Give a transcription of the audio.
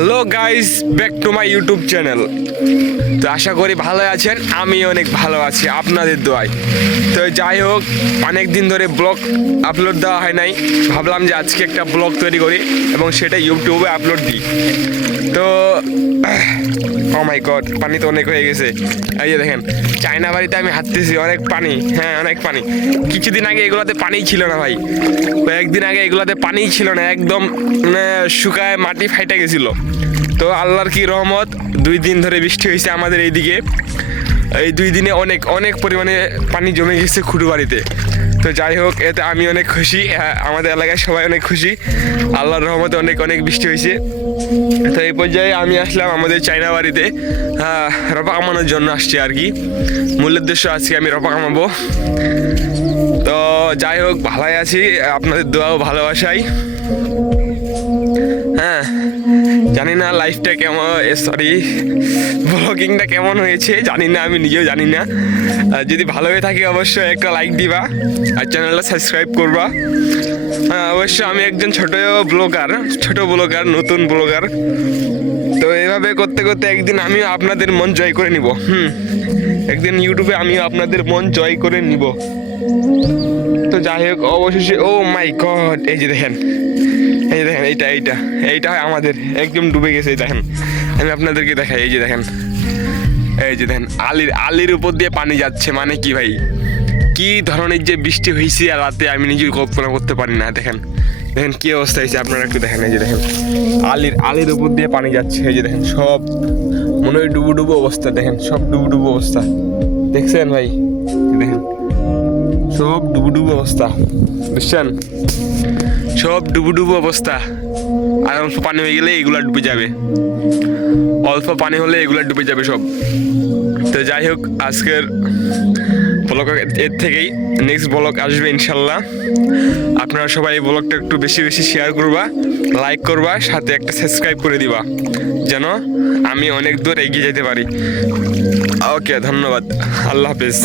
Hello guys, back to my YouTube channel. তো আশা করি ভালো আছেন, আমি অনেক ভালো আছি আপনাদের দোয়ায়। তো যাই হোক, অনেক দিন ধরে ব্লগ আপলোড দেওয়া হয় নাই, ভাবলাম যে আজকে একটা ব্লগ তৈরি করি এবং সেটা ইউটিউবে আপলোড দিই। তো ও মাই গড, পানি তো অনেক হয়ে গেছে। এই যে দেখেন, চায়না বাড়িতে আমি হাঁটতেছি, অনেক পানি, হ্যাঁ অনেক পানি। কিছুদিন আগে এগুলাতে পানিই ছিল না ভাই, কয়েকদিন আগে এগুলাতে পানিই ছিল না, একদম শুকায় মাটি ফাইটে গেছিল। তো আল্লাহর কি রহমত, 2 দিন ধরে বৃষ্টি হয়েছে আমাদের এইদিকে। এই 2 দিনে অনেক অনেক পরিমাণে পানি জমে গেছে খুঁটু বাড়িতে। তো যাই হোক, এতে আমি অনেক খুশি, আমাদের এলাকায় সবাই অনেক খুশি। আল্লাহর রহমতে অনেক অনেক বৃষ্টি হয়েছে। তো এই পর্যায়ে আমি আসলাম আমাদের চায়না বাড়িতে রপা কামানোর জন্য আসছি আর কি। মূল উদ্দেশ্য আজকে আমি রপা কামাবো। তো যাই হোক, ভালোই আছি, আপনাদের দোয়াও ভালোবাসাই। হ্যাঁ, জানি না লাইফটা কেমন, ব্লগিংটা কেমন হয়েছে জানি না, আমি নিজেও জানি না। যদি ভালো হয়ে থাকে অবশ্যই একটা লাইক দিবা আর চ্যানেলটা সাবস্ক্রাইব করবা। অবশ্য আমি একজন ছোট ব্লগার, নতুন ব্লগার। তো এভাবে করতে করতে একদিন আমিও আপনাদের মন জয় করে নিব। একদিন ইউটিউবে আমিও আপনাদের মন জয় করে নিব। তো যাই হোক, অবশেষে ও মাই গড, এই যে দেখেন, এইটা হয় আমাদের, একদম ডুবে গেছে। দেখেন, আমি আপনাদেরকে দেখাই, এই যে দেখেন আলির উপর দিয়ে পানি যাচ্ছে। মানে কি ভাই, কি ধরনের যে বৃষ্টি হয়েছে আর রাতে, আমি নিজেই কল্পনা করতে পারি না। দেখেন কি অবস্থা হয়েছে, আপনারা একটু দেখেন। এই যে দেখেন, আলির উপর দিয়ে পানি যাচ্ছে। এই যে দেখেন, সব মনে হয় ডুবো অবস্থা। দেখেন, সব ডুবো অবস্থা, দেখছেন ভাই? দেখেন, সব ডুবো অবস্থা, বুঝছেন? সব ডুবো অবস্থা। আর অল্প পানি হয়ে গেলে এগুলা ডুবে যাবে, অল্প পানি হলে এগুলা ডুবে যাবে সব। তো যাই হোক, আজকের ব্লগ এর থেকেই নেক্সট ব্লগ আসবে ইনশাল্লাহ। আপনারা সবাই এই ব্লগটা একটু বেশি বেশি শেয়ার করবা, লাইক করবা, সাথে একটা সাবস্ক্রাইব করে দিবা, যেন আমি অনেক দূর এগিয়ে যেতে পারি। ওকে, ধন্যবাদ, আল্লাহ হাফেজ।